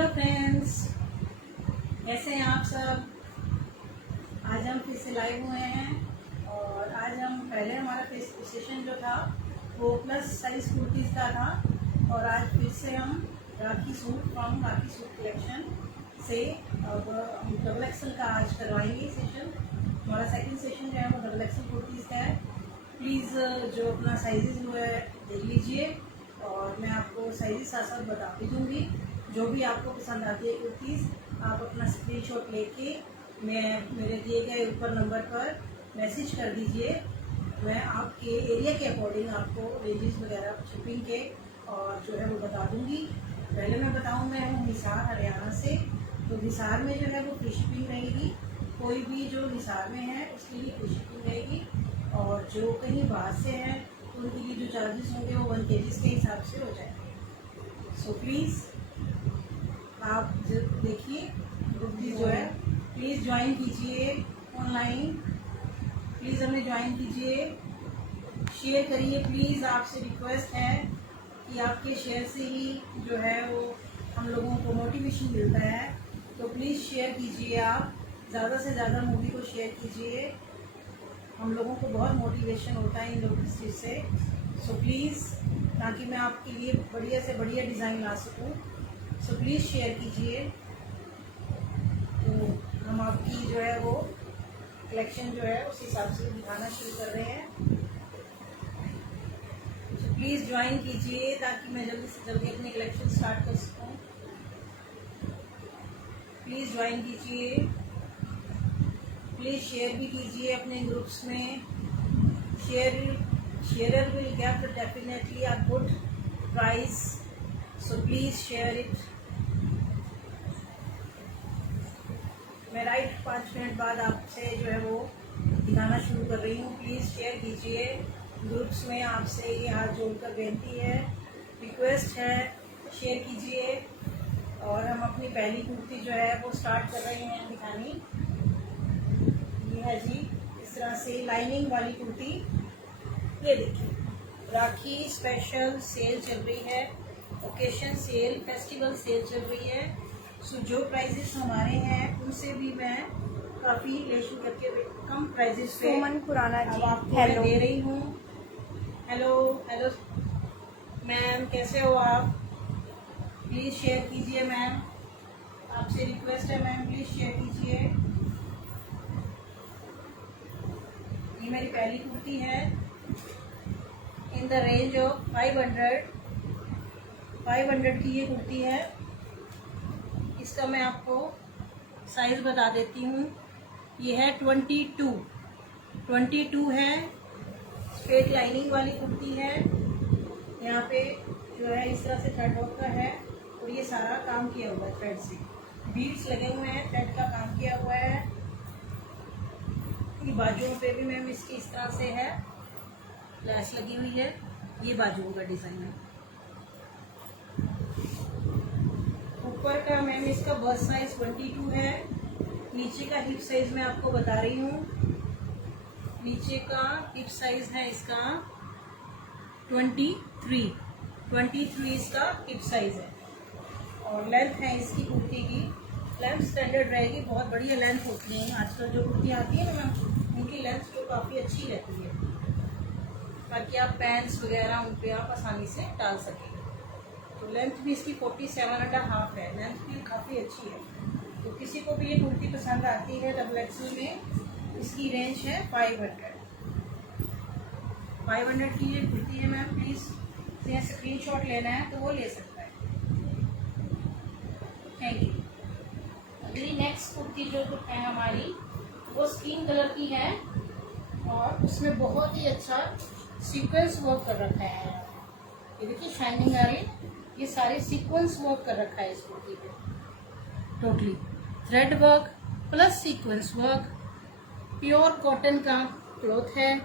Hello friends, कैसे हैं आप सब। आज हम फिर से लाइव हुए हैं और आज हम पहले हमारा सेशन जो था वो प्लस साइज कुर्तीज़ का था और आज फिर से हम Rakhi suit from Rakhi suit collection से अब हम डबल एक्सल का आज करवाएंगे सेशन। हमारा सेकंड सेशन जो है वो डबल एक्सल कुर्तीज़ का है। प्लीज़ जो अपना साइजेस वो है देख लीजिए और मैं आपको साइजेस साथ साथ बता भी दूँगी। जो भी आपको पसंद आती है कुर्तीज़ आप अपना स्क्रीनशॉट लेके मेरे दिए गए ऊपर नंबर पर मैसेज कर दीजिए। मैं आपके एरिया के अकॉर्डिंग आपको रेंजेस वगैरह शिपिंग के और जो है वो बता दूंगी। पहले मैं बताऊं, मैं हूँ हिसार हरियाणा से, तो हिसार में जो है वो फ्री शिपिंग रहेगी। कोई भी जो हिसार में है उसके लिए फ्री शिपिंग रहेगी और जो कहीं बाहर से हैं तो उनके लिए जो चार्जेस होंगे वो 1 kg के हिसाब से हो जाएंगे। सो प्लीज़ आप देखिए कुर्ती जो है प्लीज़ ज्वाइन कीजिए ऑनलाइन, प्लीज़ हमें ज्वाइन कीजिए, शेयर करिए। प्लीज़ आपसे रिक्वेस्ट है कि आपके शेयर से ही जो है वो हम लोगों को मोटिवेशन मिलता है। तो प्लीज़ शेयर कीजिए, आप ज़्यादा से ज़्यादा मूवी को शेयर कीजिए। हम लोगों को बहुत मोटिवेशन होता है इन लोगों की चीज़ से। सो प्लीज़, ताकि मैं आपके लिए बढ़िया से बढ़िया डिज़ाइन ला सकूँ, सो प्लीज़ शेयर कीजिए। तो हम आपकी जो है वो कलेक्शन जो है उस हिसाब से दिखाना शुरू कर रहे हैं। तो प्लीज़ ज्वाइन कीजिए ताकि मैं जल्दी से जल्दी अपनी कलेक्शन स्टार्ट कर सकूं। प्लीज़ ज्वाइन कीजिए, प्लीज़ शेयर भी कीजिए अपने ग्रुप्स में। Sharer will get definitely a good price, so please share it. मैं राइट 5 मिनट बाद आपसे जो है वो दिखाना शुरू कर रही हूँ। प्लीज़ शेयर कीजिए ग्रुप्स में, आपसे ये हाथ जोड़कर बेनती है, रिक्वेस्ट है, शेयर कीजिए। और हम अपनी पहली कुर्ती जो है वो स्टार्ट कर रहे हैं दिखानी। ये है जी इस तरह से लाइनिंग वाली कुर्ती। ये देखिए, राखी स्पेशल सेल चल रही है, ओकेशन सेल, फेस्टिवल सेल चल रही है। सो जो प्राइजेस हमारे हैं उनसे भी मैं काफ़ी लेशन करके कम प्राइजेस पे खुराना जी आपको मैं दे रही हूँ। हेलो हेलो मैम, कैसे हो आप। प्लीज़ शेयर कीजिए मैम, आपसे रिक्वेस्ट है मैम, प्लीज़ शेयर कीजिए। ये मेरी पहली कुर्ती है इन द रेंज ऑफ 500 की ये कुर्ती है। इसका मैं आपको साइज़ बता देती हूँ। ये है 22 है। स्ट्रेट लाइनिंग वाली कुर्ती है। यहाँ पे जो है इस तरह से थ्रेड वर्क का है और ये सारा काम किया हुआ है, थ्रेड से बीड्स लगे हुए हैं, थ्रेड का काम किया हुआ है। ये बाजुओं पे भी मैम इसकी इस तरह से है, लैस लगी हुई है। ये बाजुओं का डिज़ाइन है। ऊपर का मैम इसका बस्ट साइज 22 है। नीचे का हिप साइज मैं आपको बता रही हूँ। नीचे का हिप साइज है इसका 23 इसका हिप साइज है। और लेंथ है इसकी कुर्ती की, लेंथ स्टैंडर्ड रहेगी, बहुत बढ़िया लेंथ होती है आजकल जो कुर्ती आती है ना मैम, उनकी लेंथ तो काफ़ी अच्छी रहती है, ताकि आप पैंट्स वगैरह उन पर आप आसानी से डाल सकें। तो लेंथ भी इसकी 47.5 है, लेंथ भी काफ़ी अच्छी है। तो किसी को भी ये कुर्ती पसंद आती है डबल एक्सल में, इसकी रेंज है 500 की ये कुर्ती है मैम। प्लीज़ स्क्रीनशॉट लेना है तो वो ले सकता है। Thank you. अगली नेक्स्ट कुर्ती जो है हमारी वो स्किन कलर की है और उसमें बहुत ही अच्छा सीक्वेंस वर्क कर रखा है। ये देखिए शाइनिंग आ रही, ये सारे सीक्वेंस वर्क कर रखा है इस कुर्ती पे। Totally thread work plus sequence work, pure cotton का क्लॉथ है।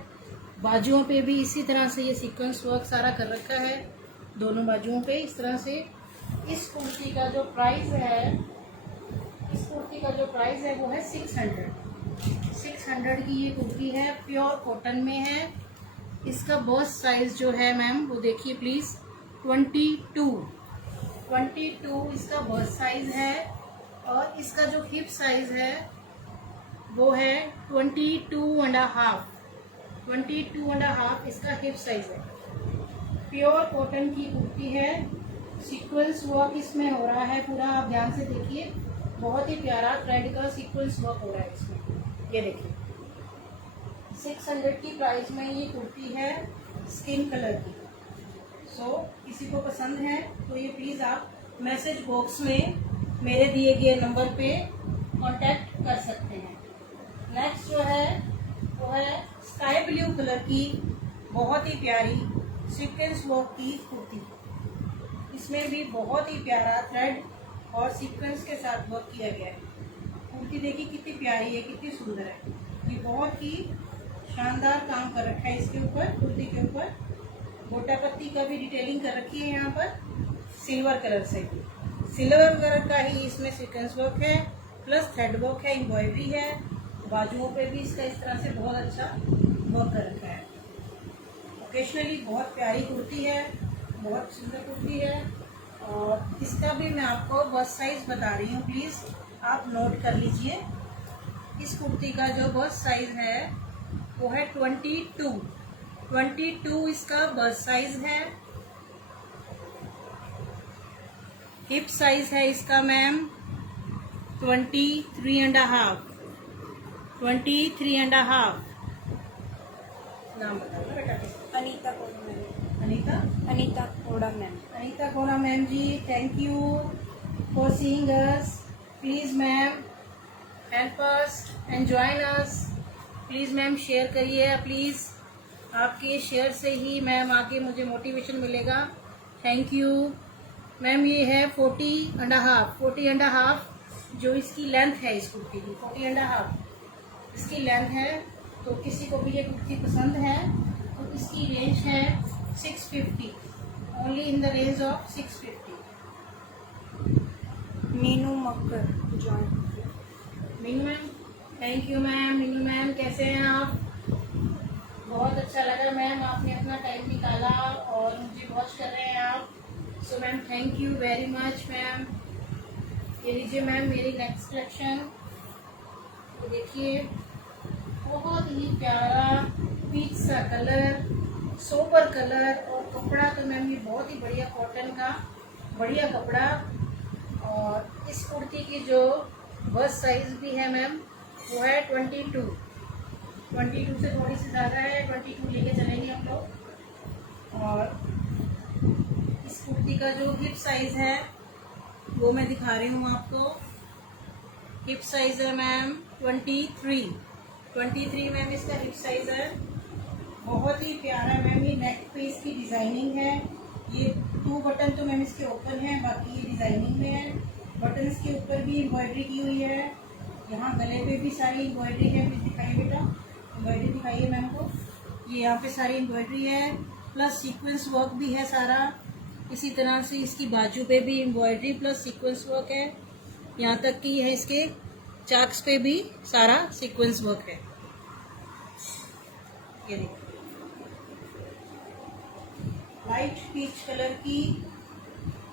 बाजुओं पे भी इसी तरह से ये सीक्वेंस वर्क सारा कर रखा है, दोनों बाजुओं पे इस तरह से। इस कुर्ती का जो प्राइस है वो है 600 की ये कुर्ती है, प्योर कॉटन में है। इसका बस्ट साइज जो है मैम वो देखिए प्लीज़ 22 22 इसका बस्ट साइज है और इसका जो हिप साइज है वो है 22.5। 22.5 इसका हिप साइज है। प्योर कॉटन की कुर्ती है, सीक्वेंस वर्क इसमें हो रहा है पूरा, आप ध्यान से देखिए, बहुत ही प्यारा थ्रेड का सीक्वेंस वर्क हो रहा है इसमें। ये देखिए 600 की प्राइस में ये कुर्ती है स्किन कलर की। किसी को पसंद है तो ये प्लीज़ आप मैसेज बॉक्स में मेरे दिए गए नंबर पे कांटेक्ट कर सकते हैं। नेक्स्ट जो है वो है स्काई ब्लू कलर की बहुत ही प्यारी सीक्वेंस वर्क की कुर्ती। इसमें भी बहुत ही प्यारा थ्रेड और सीक्वेंस के साथ वर्क किया गया है। कुर्ती देखिए कितनी प्यारी है, कितनी सुंदर है। ये बहुत ही शानदार काम कर रखा है इसके ऊपर, कुर्ती के ऊपर गोटा पत्ती का भी डिटेलिंग कर रखी है यहाँ पर सिल्वर कलर से। सिल्वर कलर का ही इसमें सीक्वेंस वर्क है, प्लस थ्रेड वर्क है, एम्ब्रॉयडरी है, बाजुओं पे भी इसका इस तरह से बहुत अच्छा वर्क कर रखा है। ओकेशनली बहुत प्यारी कुर्ती है, बहुत सुंदर कुर्ती है। और इसका भी मैं आपको बस्ट साइज बता रही हूँ, प्लीज़ आप नोट कर लीजिए। इस कुर्ती का जो बस्ट साइज है वो है 22 इसका बस्ट साइज है। हिप साइज है इसका मैम 23.5। नाम बताओ बेटा। Anita Koda ma'am. Anita Koda ma'am ji, thank you for seeing us. Please ma'am help us and join us. Please ma'am share करिए, प्लीज आपके शेयर से ही मैम आगे मुझे मोटिवेशन मिलेगा। Thank you ma'am. ये है 40.5 जो इसकी लेंथ है इस कुर्ती की, 40.5 इसकी लेंथ है। तो किसी को भी ये कुर्ती पसंद है तो इसकी रेंज है 650, only in the range of 650। Meenu Makkar join. Meenu ma'am, thank you ma'am. Meenu ma'am कैसे हैं आप? बहुत अच्छा लगा मैम, आपने अपना टाइम निकाला और मुझे वॉच कर रहे हैं आप। So ma'am thank you very much ma'am. ये लीजिए मैम मेरी नेक्स्ट कलेक्शन, तो देखिए बहुत ही प्यारा पीच सा कलर, सोबर कलर, और कपड़ा तो मैम ये बहुत ही बढ़िया कॉटन का बढ़िया कपड़ा। और इस कुर्ती की जो बस्ट साइज भी है मैम वो है 22 से थोड़ी सी ज़्यादा है, 22 लेके चलेंगे हम लोग। और इस कुर्ती का जो हिप साइज है वो मैं दिखा रही हूँ आपको। हिप साइज है मैम 23 मैम इसका हिप साइज है। बहुत ही प्यारा मैम, ये नेक पे इसकी डिज़ाइनिंग है। ये 2 बटन तो मैम इसके ओपन है, बाकी ये डिज़ाइनिंग में है। बटन के ऊपर भी एम्ब्रॉयडरी की हुई है, यहाँ गले पे भी सारी एम्ब्रॉयडरी है। दिखाइए बेटा, एम्ब्रॉयडरी दिखाइए मैम को। ये यहाँ पे सारी एम्ब्रॉयडरी है, प्लस सीक्वेंस वर्क भी है सारा। इसी तरह से इसकी बाजू पे भी एम्ब्रॉयडरी प्लस सीक्वेंस वर्क है, यहाँ तक कि है इसके चाक्स पे भी सारा सीक्वेंस वर्क है। ये देखिए लाइट पीच कलर की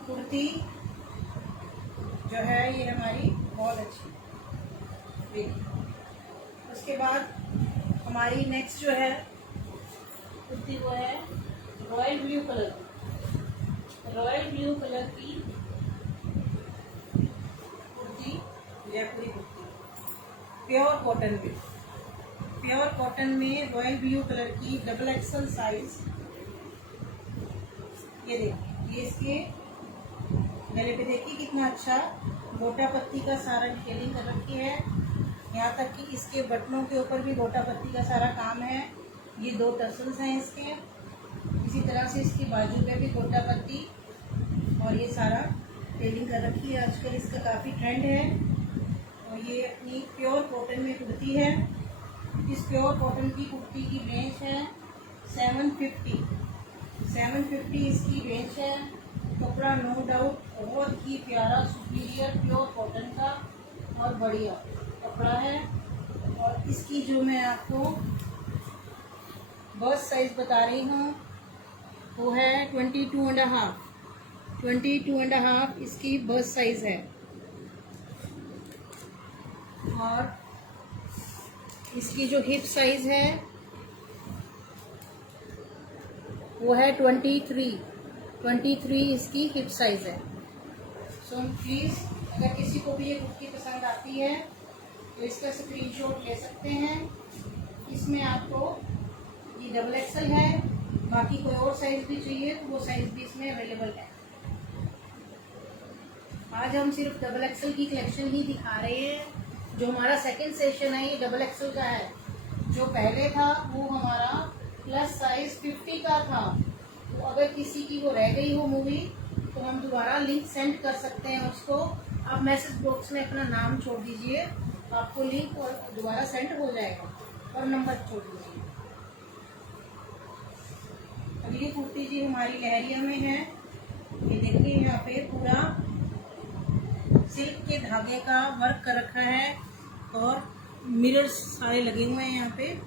कुर्ती जो है ये हमारी बहुत अच्छी। देखिए उसके बाद हमारी नेक्स्ट जो है कुर्ती वो है रॉयल ब्लू कलर की। रॉयल ब्लू कलर की कुर्ती, जयपुरी कुर्ती, प्योर कॉटन में। प्योर कॉटन में रॉयल ब्लू कलर की डबल एक्सल साइज। ये देखिए, ये इसके गले पे देखिए कितना अच्छा गोटा पत्ती का सारा डिटेलिंग कर रखी है। यहाँ तक कि इसके बटनों के ऊपर भी गोटा पत्ती का सारा काम है। ये 2 टसल्स हैं इसके। इसी तरह से इसकी बाजू पे भी गोटा पत्ती और ये सारा डिटेलिंग कर रखी है। आजकल इसका काफ़ी ट्रेंड है। और ये अपनी प्योर कॉटन में कुर्ती है। इस प्योर कॉटन की कुर्ती की रेंज है 750 इसकी रेंज है। कपड़ा नो डाउट बहुत ही प्यारा सुपीरियर प्योर कॉटन का और बढ़िया कपड़ा है। और इसकी जो मैं आपको बस्ट साइज बता रही हूँ वो है 22.5। 22.5 इसकी बस्ट साइज है, और इसकी जो हिप साइज है वो है 23 इसकी हिप साइज है। सो प्लीज़ अगर किसी को भी ये कुर्ती पसंद आती है तो इसका स्क्रीनशॉट ले सकते हैं। इसमें आपको ये डबल एक्सल है, बाकी कोई और साइज भी चाहिए तो वो साइज भी इसमें अवेलेबल है। आज हम सिर्फ डबल एक्सल की कलेक्शन ही दिखा रहे हैं। जो हमारा सेकंड सेशन है ये डबल एक्सल का है। जो पहले था वो हमारा प्लस साइज 50 का था। तो अगर किसी की वो रह गई हो मूवी तो हम दोबारा लिंक सेंड कर सकते हैं उसको। आप मैसेज बॉक्स में अपना नाम छोड़ दीजिए, आपको लिंक और दोबारा सेंड हो जाएगा, और नंबर छोड़ दीजिए। अगली कुर्ती जी हमारी लहरिया में है। ये देखिए यहाँ पे पूरा सिल्क के धागे का वर्क कर रखा है और मिरर्स सारे लगे हुए हैं यहाँ पे,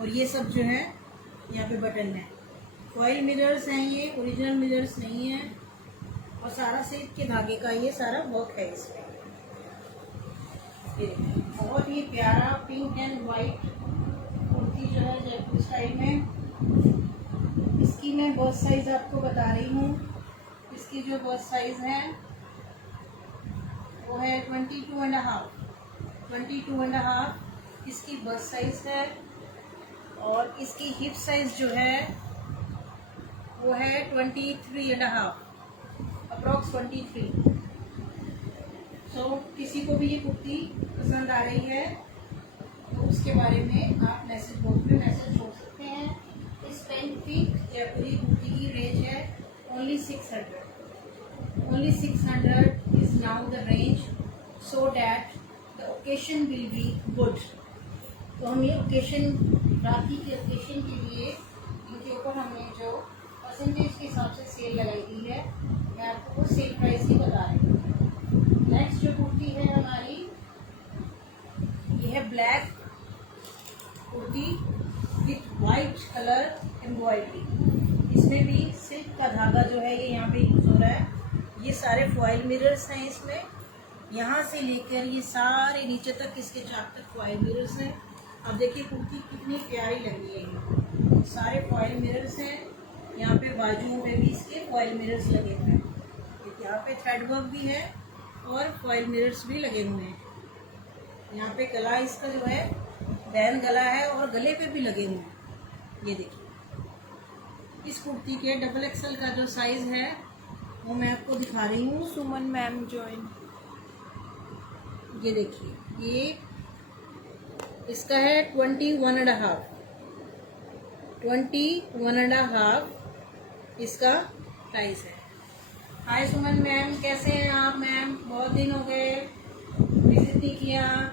और ये सब जो है यहाँ पे बटन है। फॉइल मिरर्स हैं, ये ओरिजिनल मिरर्स नहीं है, और सारा सिल्क के धागे का ये सारा वर्क है इसमें। बहुत ही प्यारा पिंक एंड वाइट कुर्ती जो है जयपुर स्टाइल में। इसकी मैं बस्ट साइज आपको बता रही हूँ। इसकी जो बस्ट साइज है वो है 22.5 इसकी बस्ट साइज है, और इसकी हिप साइज जो है वो है 23.5 अप्रॉक्स 23। सो किसी को भी ये कुर्ती पसंद आ रही है तो उसके बारे में आप मैसेज बॉक्स में मैसेज छोड़ सकते हैं। इस पेंट पिंक जयपुरी कुर्ती की रेंज है only 600 is now the range, so that the occasion will be good. तो हम ये ओकेशन, राखी के ओकेशन के लिए इनके ऊपर हमने जो परसेंटेज के हिसाब से सेल लगाई हुई है, मैं आपको वो सेल प्राइस ही बता रही हूँ। नेक्स्ट जो कुर्ती है हमारी, ये है black kurti with white colour embroidery. इसमें भी सिल्क का धागा जो है ये यहाँ पे यूज हो रहा है। ये सारे फॉइल मिरर्स हैं इसमें, यहाँ से लेकर ये सारे नीचे तक इसके चाक तक फॉइल मिरर्स हैं। अब देखिए कुर्ती कितनी प्यारी लग रही है। ये सारे फॉइल मिरर्स हैं, यहाँ पे बाजुओं में भी इसके फॉइल मिरर्स लगे हुए हैं। यहाँ पे थ्रेड वर्क भी है और फॉइल मिरर्स भी लगे हुए हैं। यहाँ पे गला इसका जो है बैन गला है और गले पे भी लगे हुए हैं। ये देखिए इस कुर्ती के डबल एक्सल का जो साइज है वो मैं आपको दिखा रही हूँ। सुमन मैम ज्वाइन। ये देखिए ये इसका है 21.5 इसका प्राइस है। हाय सुमन मैम, कैसे हैं आप मैम? बहुत दिन हो गए, विजिट नहीं किया।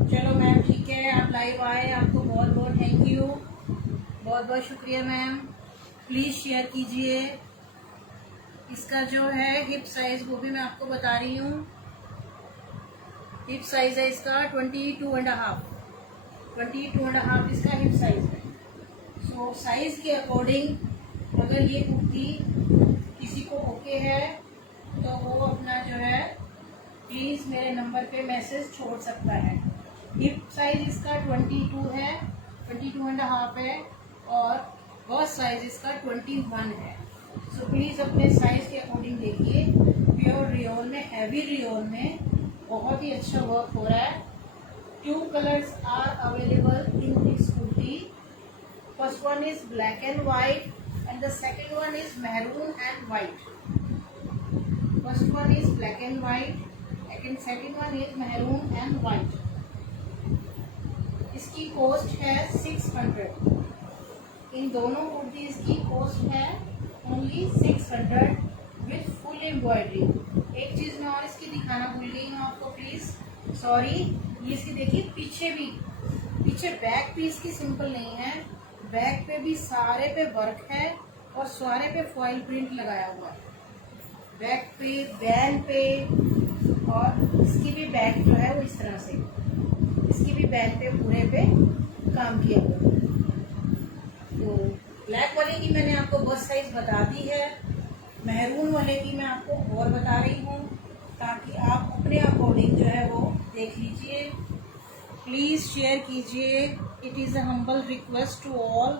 चलो मैम ठीक है, आप लाइव आए, आपको बहुत बहुत थैंक यू, बहुत बहुत शुक्रिया मैम। प्लीज़ शेयर कीजिए। इसका जो है हिप साइज वो भी मैं आपको बता रही हूँ। हिप साइज है इसका 22.5 इसका हिप साइज है। सो साइज के अकॉर्डिंग अगर ये कुर्ती किसी को ओके है तो वो अपना जो है प्लीज़ मेरे नंबर पे मैसेज छोड़ सकता है। हिप साइज इसका 22 है, 22.5 है, और बस्ट साइज इसका 21 है। सो प्लीज़ अपने साइज के अकॉर्डिंग देखिए। प्योर रियोन में, हैवी रियोन में बहुत ही अच्छा वर्क हो रहा है। 2 colors are available in this kurti. First one is black and white and the second one is maroon and white. First one is black and white and second one is maroon and white. इसकी cost है 600। इन दोनों कुर्तीज की cost है only 600 with full embroidery. एक चीज़ मैं और इसकी दिखाना भूल गई हूँ आपको, प्लीज़ सॉरी। ये इसकी देखिए पीछे बैक भी इसकी सिंपल नहीं है, बैक पे भी सारे पे वर्क है और सारे पे फॉइल प्रिंट लगाया हुआ है। बैक पे, बैन पे, और इसकी भी बैक जो है वो इस तरह से, इसकी भी बैन पे पूरे पे काम किया हुआ है। तो ब्लैक वाले की मैंने आपको बस्ट साइज बता दी है। मैरून वाले की मैं आपको और बता रही हूँ ताकि आप अपने अकॉर्डिंग जो है वो देख लीजिए। प्लीज़ शेयर कीजिए। It is a humble request to all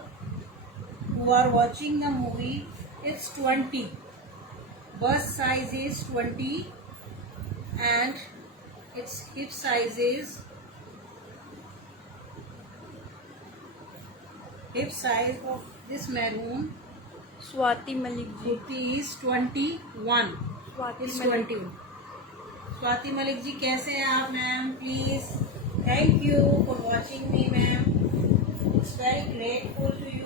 who are watching the movie. It's 20. Bust size is 20 and its hip size of this maroon Swati Malik ji. kurti is 21. Swati It's Malik 21. Swati Malik ji कैसे हैं आप ma'am? Please thank you for watching me ma'am. It's very grateful to you.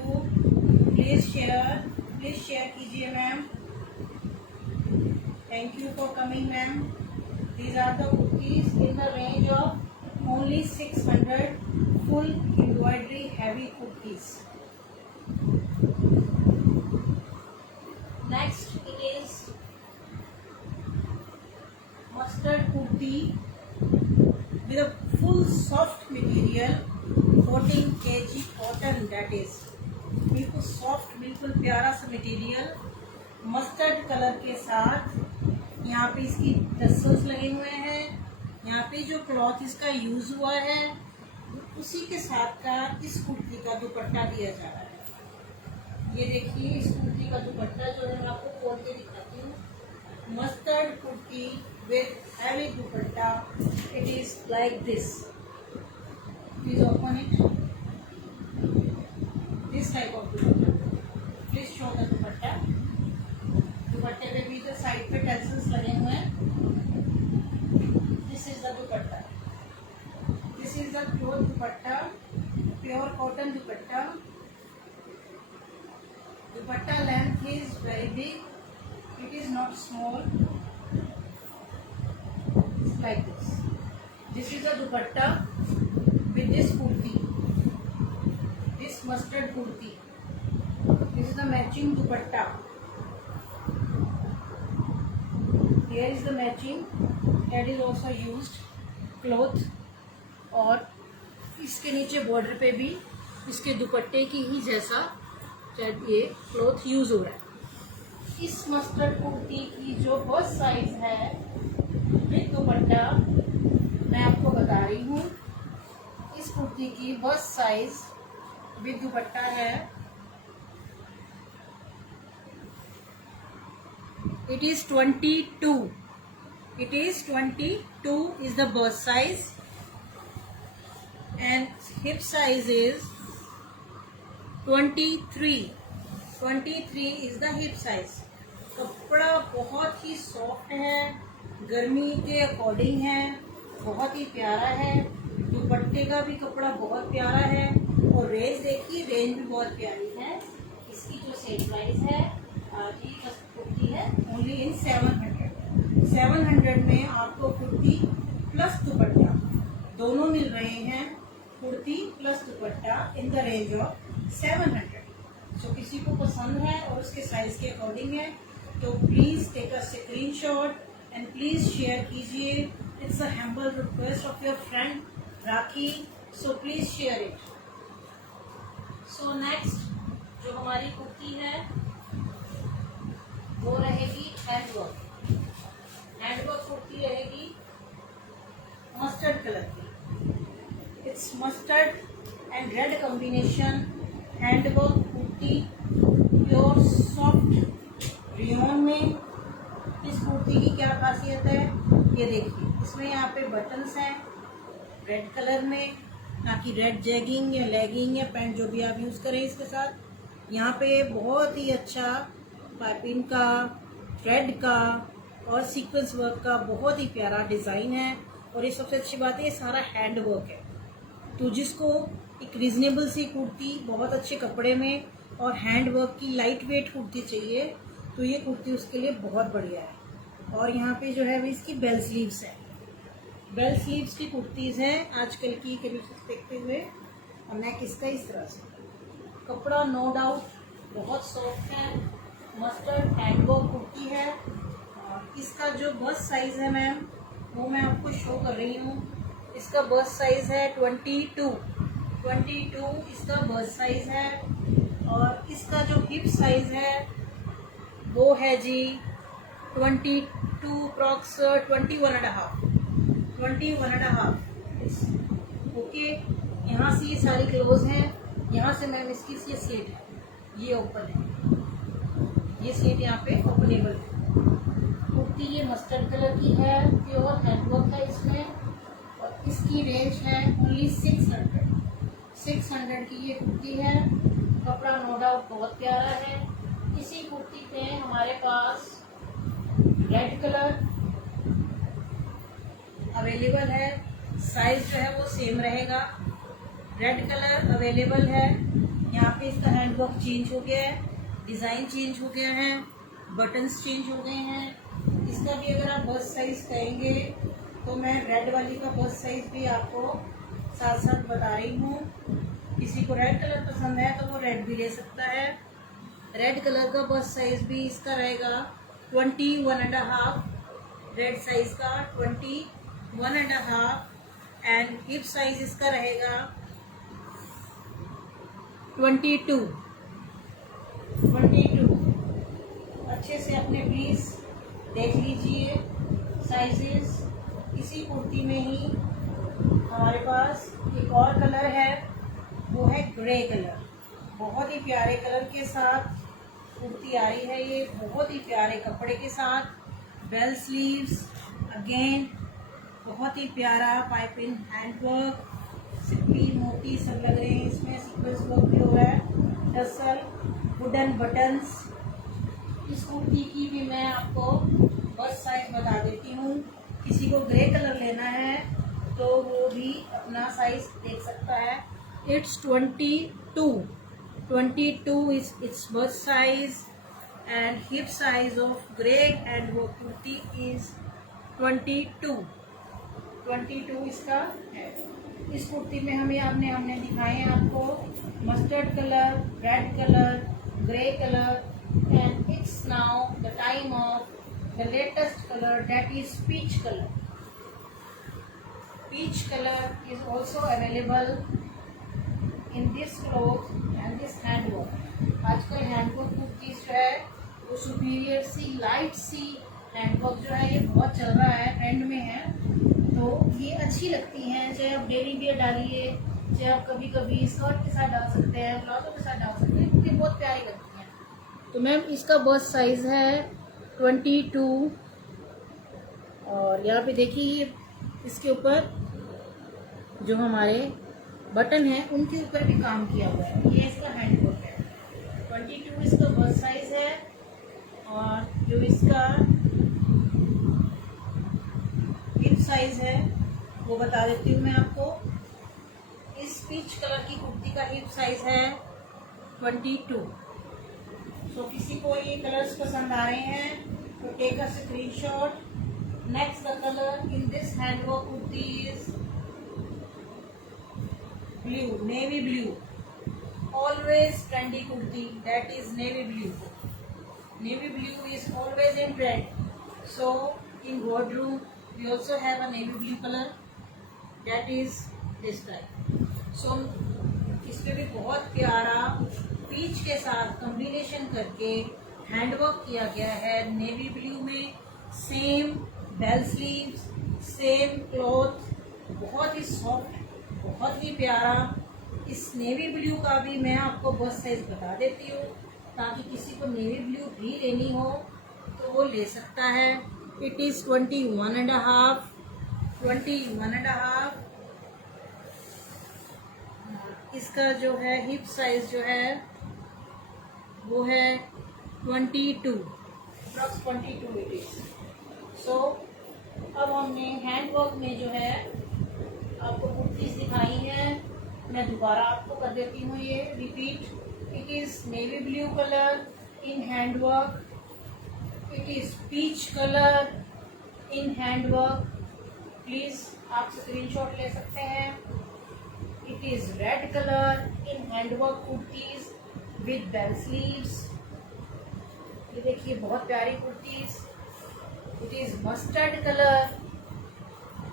Please share कीजिए ma'am. Thank you for coming ma'am. These are the kurtis in the range of only 600 full embroidery heavy kurtis. Next it is mustard kurti with a full soft material 14 kg cotton, that is बिल्कुल soft, बिल्कुल प्यारा सा material mustard colour के साथ। यहाँ पे इसकी tassels लगे हुए हैं। यहाँ पे जो क्लॉथ इसका यूज हुआ है उसी के साथ का इस कुर्ती का दुपट्टा दिया जा रहा है। ये देखिए इस कुर्ती का दुपट्टा जो है मैं आपको खोल के दिखाती हूँ। Mustard kurti with heavy dupatta. It is like this. Please open it. This type of dupatta. Please show the dupatta. दुपट्टे पे भी तो साइड पे टैसल्स लगे हुए हैं। This is the dupatta. This is the pure dupatta, pure cotton dupatta. Dupatta length is very big. It is not small. It's like this. This is the dupatta with this kurti. This mustard kurti. This is the matching dupatta. Here is the matching. That is also used cloth. और इसके नीचे border पे भी इसके दुपट्टे की ही जैसा ये क्लॉथ यूज हो रहा है। इस मस्टर्ड कुर्ती की जो बस्ट साइज है विद दुपट्टा मैं आपको बता रही हूँ। इस कुर्ती की बस्ट साइज विद दुपट्टा है, it is 22। It is 22 is the bust size and hip size is 23. 23 is the hip size. कपड़ा बहुत ही सॉफ्ट है, गर्मी के अकॉर्डिंग है, बहुत ही प्यारा है। दुपट्टे का भी कपड़ा बहुत प्यारा है और रेंज देखिए, रेंज भी बहुत प्यारी है। इसकी जो सेल प्राइस है आज ही कुर्ती है ओनली इन 700 में आपको कुर्ती प्लस दुपट्टा दोनों मिल रहे हैं। Kurti plus dupatta in the range of 700। सो किसी को पसंद है और उसके साइज के अकॉर्डिंग है तो please take a screenshot and please share कीजिए। It's a humble request of your friend Rakhi, so please share it. So next जो हमारी कुर्ती है वो रहेगी हैंडवर्क। हैंडवर्क कुर्ती रहेगी मस्टर्ड कलर की। It's mustard and red combination handwork kurti pure soft rayon में। इस कुर्ती की क्या खासियत है ये देखिए, इसमें यहाँ पे बटन्स हैं रेड कलर में, ताकि रेड जैगिंग या लेगिंग या पैंट जो भी आप यूज़ करें इसके साथ। यहाँ पे बहुत ही अच्छा पाइपिंग का, थ्रेड का और सीक्वेंस वर्क का बहुत ही प्यारा डिज़ाइन है। और ये सबसे अच्छी बात है ये सारा हैंड वर्क है। तो जिसको एक रीजनेबल सी कुर्ती बहुत अच्छे कपड़े में और हैंड वर्क की लाइट वेट कुर्ती चाहिए तो ये कुर्ती उसके लिए बहुत बढ़िया है। और यहाँ पे जो है वो इसकी बेल स्लीव्स है, बेल स्लीव्स की कुर्तीज़ हैं आजकल की कंडीशन देखते हुए। और नेक इसका इस तरह से, कपड़ा नो डाउट बहुत सॉफ्ट है, मस्टर्ड हैंडवर्क कुर्ती है। और इसका जो बस्ट साइज है मैम वो मैं आपको शो कर रही हूँ। इसका बस्ट साइज है 22 इसका बस्ट साइज है। और इसका जो हिप साइज है वो है जी 22 अप्रॉक्स 21.5 ओके। यहाँ से ये सारी क्लोज हैं, यहाँ से मैम इसकी ये स्लीट है, ये ओपन है, ये स्लीट यहाँ पे ओपनेबल है। कुर्ती ये मस्टर्ड कलर की है, प्योर हैंडवर्क है इसमें, और इसकी रेंज है ओनली 600 की ये कुर्ती है। कपड़ा नो डाउट बहुत प्यारा है। इसी कुर्ती पे हमारे पास रेड कलर अवेलेबल है, साइज जो है वो सेम रहेगा। रेड कलर अवेलेबल है। यहाँ पे इसका हैंडवर्क चेंज हो गया है, डिज़ाइन चेंज हो गया है, बटन्स चेंज हो गए हैं। इसका भी अगर आप बस्ट साइज कहेंगे तो मैं रेड वाली का बस्ट साइज भी आपको साथ साथ बता रही हूँ। किसी को रेड कलर पसंद है तो वो रेड भी ले सकता है। रेड कलर का बस्ट साइज भी इसका रहेगा 21.5, रेड साइज का 21.5, एंड हिप साइज इसका रहेगा 22। अच्छे से अपने प्लीज देख लीजिए साइजेस। इसी कुर्ती में ही हमारे पास एक और कलर है, वो है ग्रे कलर। बहुत ही प्यारे कलर के साथ कुर्ती आ रही है ये, बहुत ही प्यारे कपड़े के साथ, बेल स्लीव्स, अगेन बहुत ही प्यारा पाइपिंग हैंडवर्क, सिप्पी मोती सब लग रहे हैं इसमें, सीक्वेंस वर्क भी हो रहा है, टसल, वुडन बटन्स। इस कुर्ती की भी मैं आपको बस साइज बता देती हूँ। किसी को ग्रे कलर लेना है तो वो भी अपना साइज देख सकता है। It's 22 is its bust size, and hip size of grey and वो कुर्ती is 22 इसका है। इस कुर्ती में हमने दिखाए हैं आपको mustard colour, red colour, grey colour, and it's now the time of the latest color, that is peach color. Peach color is also available in this cloth and this handwork. आजकल handwork kurtis जो है वो superior सी, light सी handwork जो है ये बहुत चल रहा है, ट्रेंड में है, तो ये अच्छी लगती हैं। चाहे आप डेली वियर डालिए, चाहे आप कभी कभी स्कर्ट के साथ डाल सकते हैं, ब्लाउजों के साथ डाल सकते हैं, क्योंकि बहुत प्यारी लगती है। तो मैम इसका बस्ट साइज है 22, और यहाँ पे देखिए इसके ऊपर जो हमारे बटन है उनके ऊपर भी काम किया हुआ है। ये इसका हैंडवर्क है। 22 इसका बस्ट साइज है, और जो इसका हिप साइज है वो बता देती हूँ मैं आपको। इस पीच कलर की कुर्ती का हिप साइज है 22। तो किसी को ये कलर्स पसंद आ रहे हैं तो take a screenshot. Next the colour in this handwork kurti is blue, navy blue, always trendy kurti, that is navy blue. Navy blue is always in trend, so in wardrobe we also have a navy blue color, that is this type. So इसमें भी बहुत प्यारा peach के साथ combination करके handwork किया गया है नेवी ब्लू में। Same bell sleeves, same cloth, बहुत ही सॉफ्ट, बहुत ही प्यारा। इस नेवी ब्लू का भी मैं आपको बस्ट साइज बता देती हूँ, ताकि किसी को नेवी ब्लू भी लेनी हो तो वो ले सकता है। It is 21.5। इसका जो है हिप साइज जो है वो है 22 इट इज। सो अब हमने हैंडवर्क में जो है आपको कुर्तीज दिखाई है, मैं दोबारा आपको कर देती हूँ ये repeat. It is navy blue colour in handwork, it is peach colour in handwork, please आप स्क्रीनशॉट ले सकते हैं। It is red colour in handwork kurtis with bell sleeves, ये देखिए बहुत प्यारी kurtis. It is mustard colour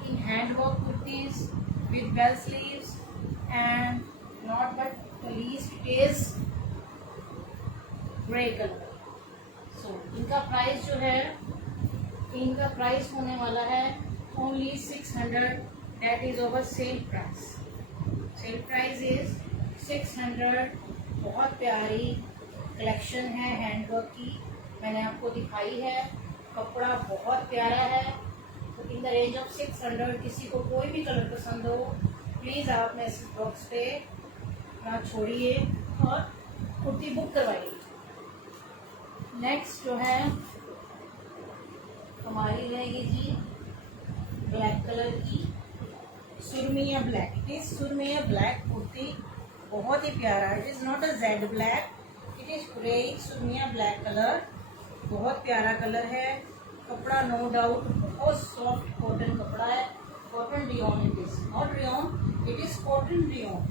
in handwork kurtis with bell sleeves, and not but the least it is grey color. So इनका price जो है, इनका प्राइस होने वाला है only 600, that is over sale price. Sale price is 600। बहुत प्यारी collection है हैंडवर्क की, मैंने आपको दिखाई है। कपड़ा बहुत प्यारा है। तो इन द रेंज ऑफ 600, किसी को कोई भी कलर पसंद हो, प्लीज़ आप मैसेज बॉक्स पे ना छोड़िए और कुर्ती बुक करवाइए। नेक्स्ट जो है हमारी रहेगी जी ब्लैक कलर की सुरमिया ब्लैक। इट इज सुरमिया ब्लैक कुर्ती, बहुत ही प्यारा। It is not a jet black, it is grey सुरमिया ब्लैक कलर। बहुत प्यारा कलर है। कपड़ा नो डाउट बहुत सॉफ्ट कॉटन कपड़ा है। Cotton rayon, it is not rayon, it is cotton rayon.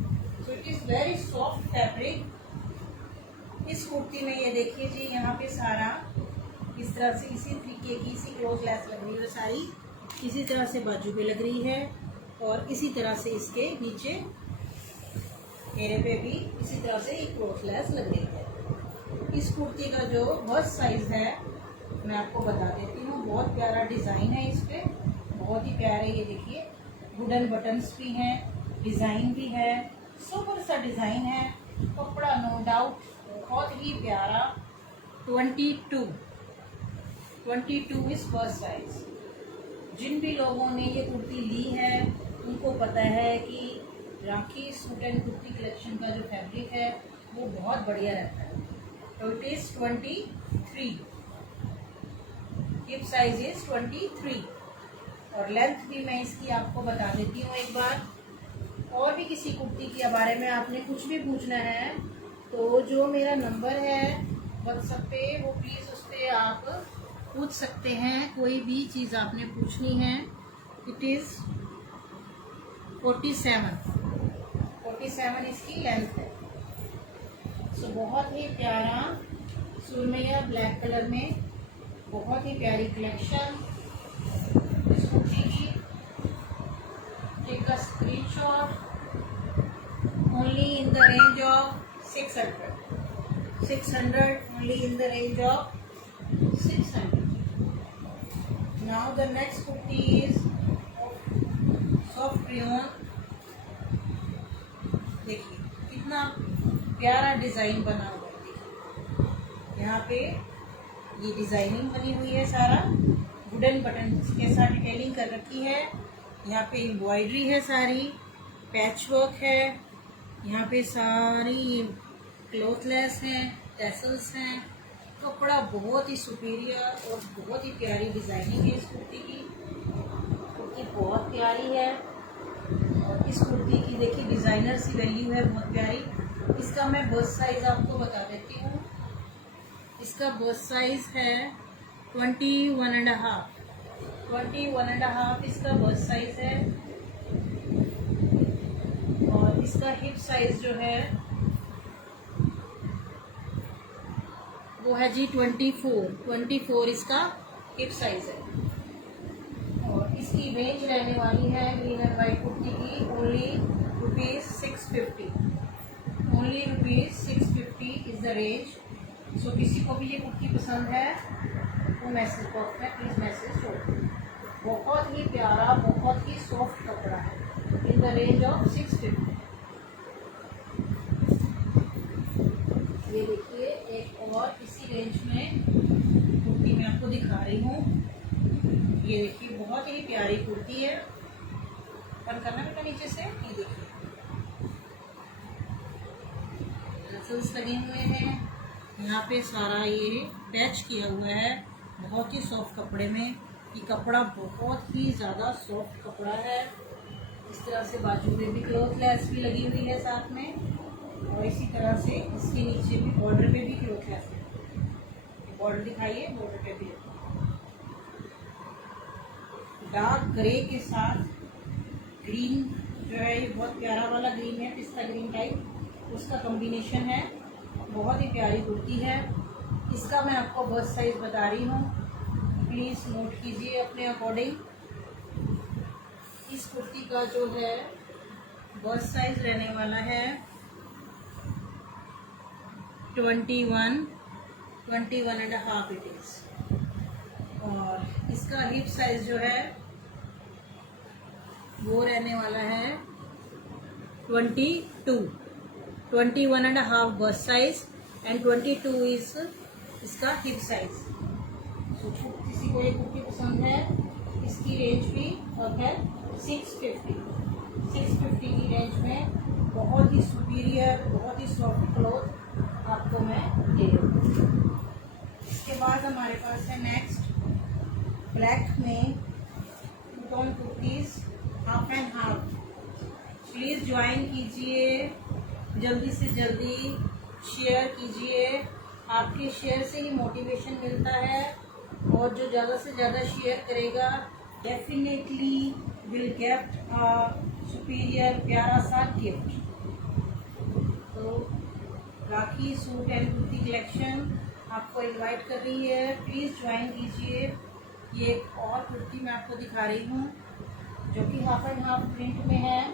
So it is very soft fabric. इस कुर्ती में ये देखिए जी, यहाँ पे सारा इस तरह से इसी तरीके की इसी क्लोज लेस लग रही है सारी, इसी तरह से बाजू पे लग रही है और इसी तरह से इसके नीचे घेरे पे भी इसी तरह से एक क्लोज लेस लग रही है। इस कुर्ती का जो बस्ट साइज है मैं आपको बता देती हूँ। बहुत प्यारा डिज़ाइन है इस पे, बहुत ही प्यारे। ये देखिए वुडन बटन्स भी हैं, डिज़ाइन भी है, सुपर सा डिज़ाइन है। कपड़ा नो डाउट बहुत ही प्यारा। 22 इज फर्स्ट साइज। जिन भी लोगों ने ये कुर्ती ली है उनको पता है कि राखी सूट एंड कुर्ती कलेक्शन का जो फैब्रिक है वो बहुत बढ़िया रहता है। तो it is 23, hip size is 23 और लेंथ भी मैं इसकी आपको बता देती हूँ एक बार। और भी किसी कुर्ती के बारे में आपने कुछ भी पूछना है तो जो मेरा नंबर है व्हाट्सएप पे, वो प्लीज़ उस पर आप पूछ सकते हैं। कोई भी चीज़ आपने पूछनी है। इट इज़ 47 इसकी लेंथ है। सो बहुत ही प्यारा सुरमैया ब्लैक कलर में बहुत ही प्यारी कलेक्शन। इस कुर्ती की take a screenshot. Only in the range of 600, only in the range of 600. Now the next kurti is soft rayon। देखिए कितना प्यारा डिजाइन बना हुआ है। देखिए यहाँ पे ये डिजाइनिंग बनी हुई है, सारा वुडन बटन के साथ डिटेलिंग कर रखी है। यहाँ पे एम्ब्रॉयडरी है, सारी पैच वर्क है। यहाँ पे सारी क्लॉथलेस हैं, टैसल्स हैं। कपड़ा बहुत ही सुपीरियर और बहुत ही प्यारी डिज़ाइनिंग है इस कुर्ती की। कुर्ती बहुत प्यारी है और इस कुर्ती की देखिए डिज़ाइनर सी वैल्यू है, बहुत प्यारी। इसका मैं बस्ट साइज़ आपको बता देती हूँ। इसका बस्ट साइज़ है 21.5, 21.5 इसका बस्ट साइज़ है। और इसका हिप साइज़ जो है वो है जी 24 इसका हिप साइज है। और इसकी रेंज रहने वाली है ग्रीन एंड वाइट कुर्ती की only ₹650, only ₹650 is the range. So किसी को भी ये कुर्ती पसंद है वो मैसेज बॉक्स में प्लीज़ मैसेज छोड़। बहुत ही प्यारा, बहुत ही सॉफ्ट कपड़ा है इन द रेंज ऑफ 650। ये देखिए एक और इसी रेंज में कुर्ती मैं आपको दिखा रही हूँ। ये देखिए बहुत ही प्यारी कुर्ती है। बंद करना बेटा नीचे से। ये देखिए टसल्स लगे हुए हैं, यहाँ पे सारा ये पैच किया हुआ है बहुत ही सॉफ्ट कपड़े में। ये कपड़ा बहुत ही ज़्यादा सॉफ्ट कपड़ा है। इस तरह से बाजू में भी क्लॉथ लेस भी लगी हुई है साथ में और इसी तरह से इसके नीचे भी बॉर्डर पे भी क्लॉथ लेस है। बॉर्डर दिखाइए, बॉर्डर पे भी डार्क ग्रे के साथ ग्रीन जो है, ये बहुत प्यारा वाला ग्रीन है, पिस्ता ग्रीन टाइप, उसका कॉम्बिनेशन है। बहुत ही प्यारी कुर्ती है। इसका मैं आपको बस्ट साइज बता रही हूँ, प्लीज़ नोट कीजिए अपने अकॉर्डिंग। इस कुर्ती का जो है बस्ट साइज रहने वाला है 21 21.5 इट इज। और इसका हिप साइज जो है वो रहने वाला है 21.5 बस्ट साइज एंड 22 इज इसका हिप साइज। तो किसी को ये कुर्ती पसंद है, इसकी रेंज भी अब है 650 की रेंज में बहुत ही सुपीरियर, बहुत ही सॉफ्ट क्लॉथ आपको मैं दे रही हूँ। इसके बाद हमारे पास है नेक्स्ट ब्लैक में tone kurtis half and half. Please join कीजिए, जल्दी से जल्दी शेयर कीजिए। आपके शेयर से ही मोटिवेशन मिलता है और जो ज़्यादा से ज़्यादा शेयर करेगा definitely will get a superior प्यारा सा गिफ्ट। तो राखी सूट एंड कुर्ती कलेक्शन आपको इनवाइट कर रही है, प्लीज़ ज्वाइन कीजिए। ये एक और कुर्ती मैं आपको दिखा रही हूँ जो कि हाफ एंड हाफ प्रिंट में है,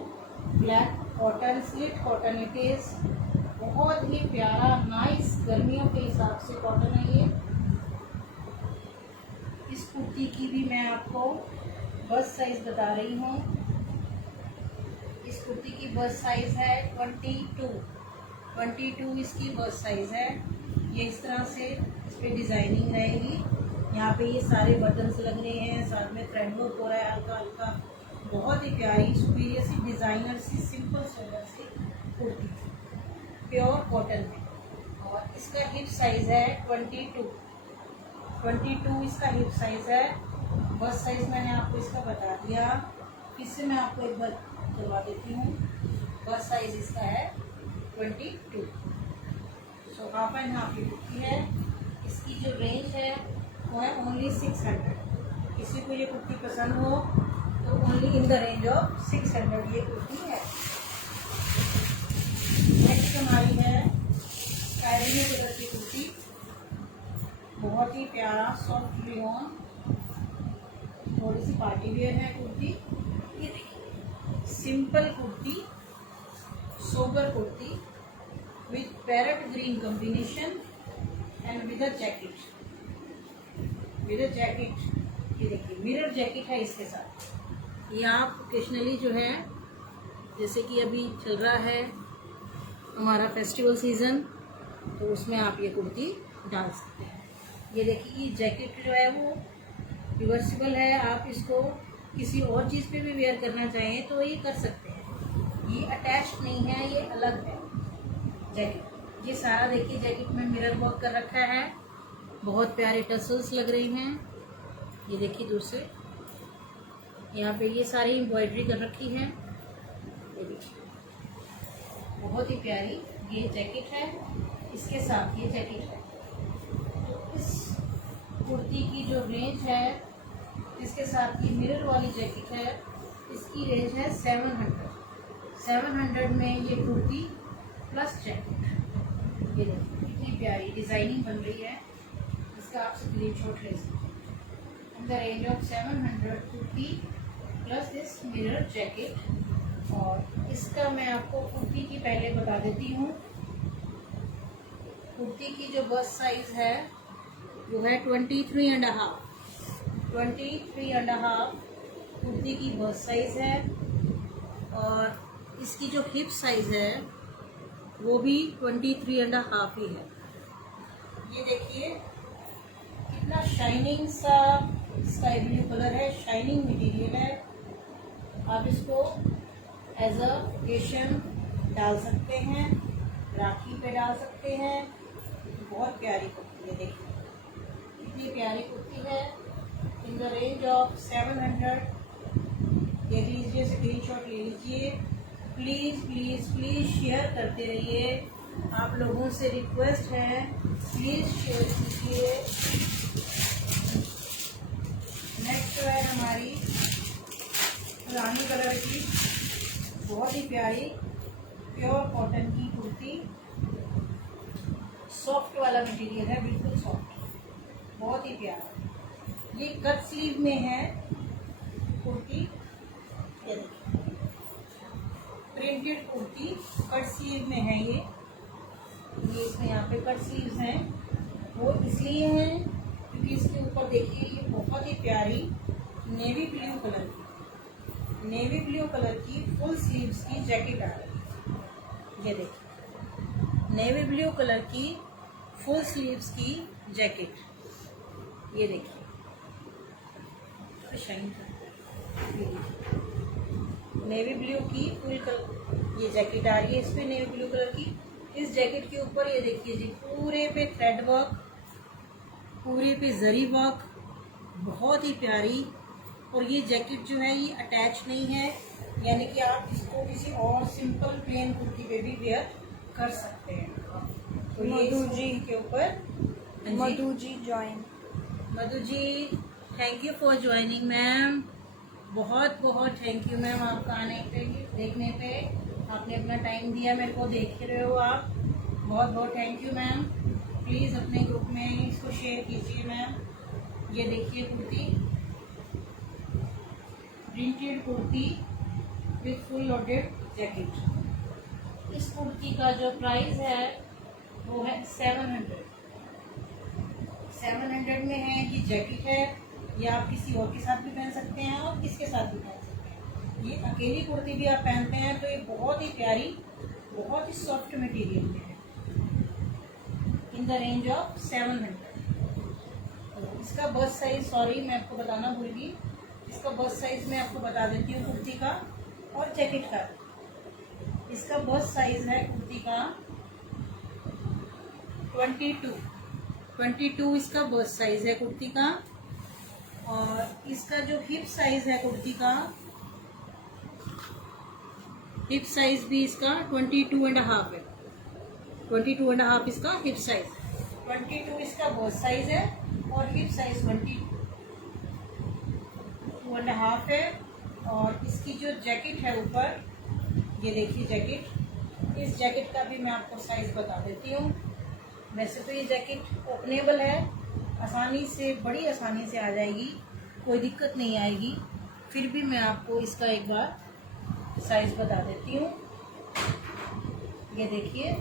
black cotton, slit cotton it is. बहुत ही प्यारा नाइस गर्मियों के हिसाब से कॉटन है ये। इस कुर्ती की भी मैं आपको बस्ट साइज बता रही हूँ। इस कुर्ती की बस्ट साइज है 22 इसकी बस्ट साइज है। ये इस तरह से इस पर डिज़ाइनिंग रहेगी। यहाँ पे ये सारे बटन्स लग रहे हैं, साथ में थ्रेड वर्क हो रहा है हल्का हल्का। बहुत ही प्यारी सुपीरियर सी डिज़ाइनर सी सिंपल सोबर सी कुर्ती, प्योर कॉटन में। और इसका हिप साइज है 22 इसका हिप साइज है। बस साइज मैंने आपको इसका बता दिया, फिर से मैं आपको एक बार करवा देती हूँ। बस साइज इसका है 22। सो हाफ एंड हाफ की कुर्ती है। इसकी जो रेंज है वो है ओनली 600। किसी को ये कुर्ती पसंद हो तो only in the range of 600 ये कुर्ती है। नेक्स्ट हमारी है कैरियर कलर की कुर्ती, बहुत ही प्यारा सॉफ्ट रियोन, थोड़ी सी पार्टी वेयर है कुर्ती। ये देखिए simple kurti, sober kurti with parrot green combination and with a jacket. ये देखिए मिरर जैकेट है इसके साथ। ये आप ओकेशनली जो है, जैसे कि अभी चल रहा है हमारा फेस्टिवल सीज़न, तो उसमें आप ये कुर्ती डाल सकते हैं। ये देखिए ये जैकेट जो है वो रिवर्सिबल है, आप इसको किसी और चीज़ पे भी वेयर करना चाहें तो ये कर सकते हैं। ये अटैच्ड नहीं है, ये अलग है जैकेट। ये सारा देखिए जैकेट में मिरर वर्क कर रखा है, बहुत प्यारे टसल्स लग रहे हैं। ये देखिए दूर से यहाँ पे ये सारी एम्ब्रॉयडरी कर रखी है। ये देखिए बहुत ही प्यारी ये जैकेट है, इसके साथ ये जैकेट है। तो इस कुर्ती की जो रेंज है, इसके साथ ये मिरर वाली जैकेट है, इसकी रेंज है 700 में ये कुर्ती प्लस जैकेट। ये देखिए कितनी प्यारी डिज़ाइनिंग बन रही है, इसका आप स्क्रीनशॉट ले सकते हैं। इन the range of 700 kurti plus this mirror jacket. और इसका मैं आपको कुर्ती की पहले बता देती हूँ। कुर्ती की जो बस्ट साइज है वो है 23.5 कुर्ती की बस्ट साइज है। और इसकी जो हिप साइज है वो भी 23.5 ही है। ये देखिए कितना शाइनिंग सा स्काई ब्लू कलर है, शाइनिंग मटेरियल है। आप इसको एज अ ओकेशन डाल सकते हैं, राखी पे डाल सकते हैं। बहुत प्यारी कुर्ती है, देखिए कितनी प्यारी कुर्ती है। इन द रेंज ऑफ 700। देख लीजिए, स्क्रीनशॉट ले लीजिए। प्लीज़ प्लीज़ प्लीज़ शेयर करते रहिए, आप लोगों से रिक्वेस्ट है, प्लीज़ शेयर कीजिए। नेक्स्ट है हमारी रानी कलर की बहुत ही प्यारी प्योर कॉटन की कुर्ती, सॉफ्ट वाला मटेरियल है, बिल्कुल सॉफ्ट, बहुत ही प्यारा। ये कट स्लीव में है कुर्ती, ये देखिए प्रिंटेड कुर्ती कट स्लीव में है। ये इसमें यहाँ पे कट स्लीव्स हैं, वो इसलिए हैं क्योंकि इसके ऊपर देखिए ये बहुत ही प्यारी नेवी ब्लू कलर की फुल स्लीव्स की जैकेट आ रही है। ये देखिए नेवी ब्लू कलर की फुल स्लीव्स की जैकेट, ये देखिए शाइन नेवी ब्लू की फुल कलर ये जैकेट आ रही है। इस पे नेवी ब्लू कलर की इस जैकेट के ऊपर ये देखिए जी पूरे पे थ्रेड वर्क, पूरे पे जरी वर्क, बहुत ही प्यारी। और ये जैकेट जो है ये अटैच नहीं है, यानी कि आप इसको किसी और सिंपल प्लेन कुर्ती पे भी वेयर कर सकते हैं। तो ये मधु जी के ऊपर Madhu ji join. Madhu ji thank you for joining ma'am, बहुत बहुत थैंक यू मैम आपका आने पे देखने पे, आपने अपना टाइम दिया, मेरे को देख रहे हो आप, बहुत बहुत थैंक यू मैम। प्लीज़ अपने ग्रुप में इसको शेयर कीजिए मैम। ये देखिए kurti, printed kurti with full loaded jacket. इस कुर्ती का जो प्राइस है वो है 700 में है। ये जैकेट है, ये आप किसी और के साथ भी पहन सकते हैं और किसके साथ भी पहन सकते हैं। ये अकेली कुर्ती भी आप पहनते हैं तो ये बहुत ही प्यारी, बहुत ही सॉफ्ट मटेरियल में है, इन द रेंज ऑफ 700। इसका बस्ट साइज, सॉरी मैं आपको बताना भूल गई, इसका बस्ट साइज मैं आपको बता देती हूँ कुर्ती का और जैकेट का। इसका बस्ट साइज है कुर्ती का 22 इसका बस्ट साइज है कुर्ती का। और इसका जो हिप साइज है कुर्ती का, हिप साइज भी इसका 22.5 है। 22.5 इसका हिप साइज, 22 इसका बस्ट साइज है और हिप साइज 22.5 है। और इसकी जो जैकेट है ऊपर, ये देखिए जैकेट, इस जैकेट का भी मैं आपको साइज बता देती हूँ। वैसे तो ये जैकेट ओपनेबल है, आसानी से, बड़ी आसानी से आ जाएगी, कोई दिक्कत नहीं आएगी, फिर भी मैं आपको इसका एक बार साइज बता देती हूँ। ये देखिए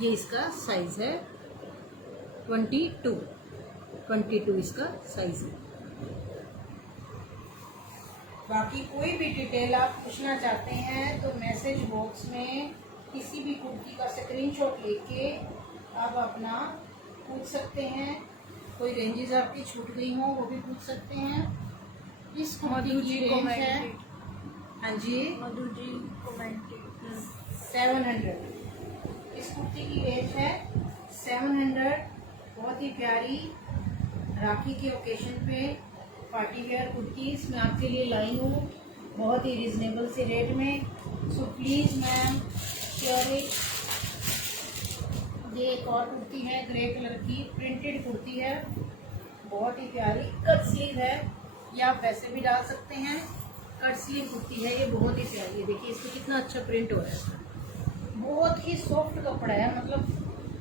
ये इसका साइज है 22 इसका साइज है। बाकी कोई भी डिटेल आप पूछना चाहते हैं तो मैसेज बॉक्स में किसी भी कुर्ती का स्क्रीनशॉट लेके आप अपना पूछ सकते हैं। कोई रेंजेस आपकी छूट गई हो वो भी पूछ सकते हैं। इस कुर्ती की रेंज है, हाँ जी मधु जी कमेंटेड 700। इस कुर्ती की रेंज है 700। बहुत ही प्यारी राखी के ओकेशन पे पार्टी वेयर कुर्ती इसमें आपके लिए लाई हूँ, बहुत ही रिजनेबल से रेट में। So please ma'am share it. ये एक और कुर्ती है ग्रे कलर की, प्रिंटेड कुर्ती है, बहुत ही प्यारी, कट स्लीव है, ये आप वैसे भी डाल सकते हैं। कट स्लीव कुर्ती है ये, बहुत ही प्यारी है। देखिए इसमें कितना अच्छा प्रिंट हो रहा है, बहुत ही सॉफ्ट कपड़ा है, मतलब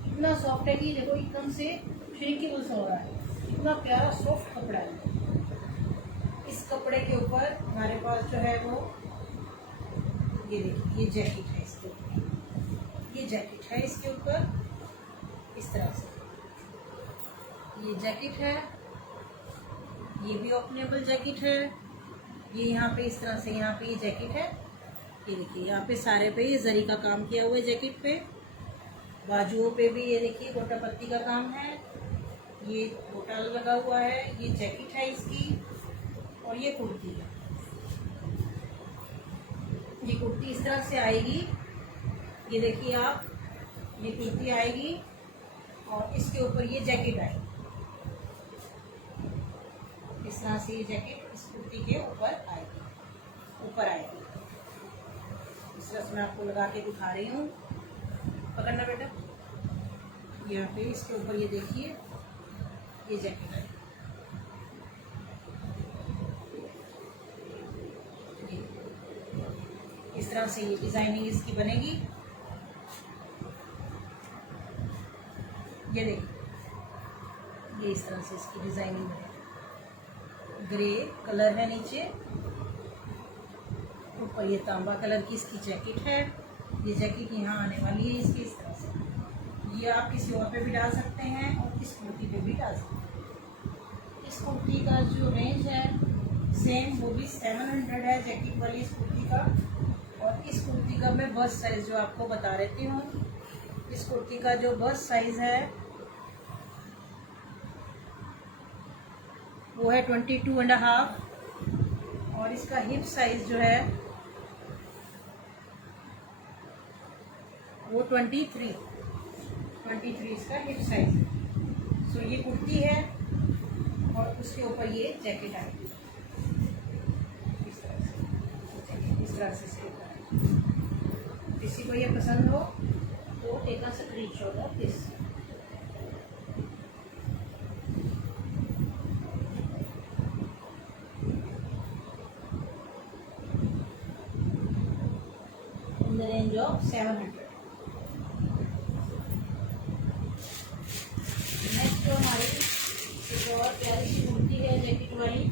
इतना सॉफ्ट है कि देखो एकदम से श्रिंकेबल सा हो रहा है, इतना प्यारा सॉफ्ट कपड़ा है। इस कपड़े के ऊपर हमारे पास जो है वो ये देखिए, ये जैकेट है इसके ऊपर, ये जैकेट है इसके ऊपर इस तरह से, ये जैकेट है, ये भी ओपनेबल जैकेट है। ये यहाँ पे इस तरह से, यहाँ पे ये जैकेट है, ये देखिए यहाँ पे सारे पे ये जरी का काम किया हुआ है जैकेट पे, बाजुओं पे भी ये देखिए गोटा पत्ती का काम है, ये गोटा लगा हुआ है, ये जैकेट है इसकी। और ये कुर्ती है, ये कुर्ती इस तरह से आएगी, ये देखिए आप, ये कुर्ती आएगी और इसके ऊपर ये जैकेट आएगी, इस तरह से ये जैकेट इस कुर्ती के ऊपर आएगी, ऊपर आएगी। इस तरह से मैं आपको लगा के दिखा रही हूँ, पकड़ना बेटा, यहाँ पे इसके ऊपर ये देखिए ये जैकेट है, इस तरह से ये डिजाइनिंग इसकी बनेगी। ये देखिए, ये इस तरह से इसकी डिजाइनिंग बनेगी। ग्रे कलर है नीचे, ऊपर ये तांबा कलर की इसकी जैकेट है, ये जैकेट यहाँ आने वाली है इसकी इस तरह से, ये आप किसी और पे भी डाल सकते हैं और इस कुर्ती पे भी डाल सकते हैं। इस कुर्ती का जो रेंज है सेम वो भी 700 है जैकेट वाली इस कुर्ती का। और इस कुर्ती का मैं बस्ट साइज़ जो आपको बता देती हूँ। इस कुर्ती का जो बस्ट साइज़ है वो है 22.5 और इसका हिप साइज़ जो है वो 23 इसका हिप साइज है। सो ये कुर्ती है और उसके ऊपर ये जैकेट आएगी इस तरह से, इस तरह से इसके ऊपर। किसी को ये पसंद हो तो take a screenshot of this. In the range of 700। Next जो हमारी एक और प्यारी सी कुर्ती है जैकेट वाली,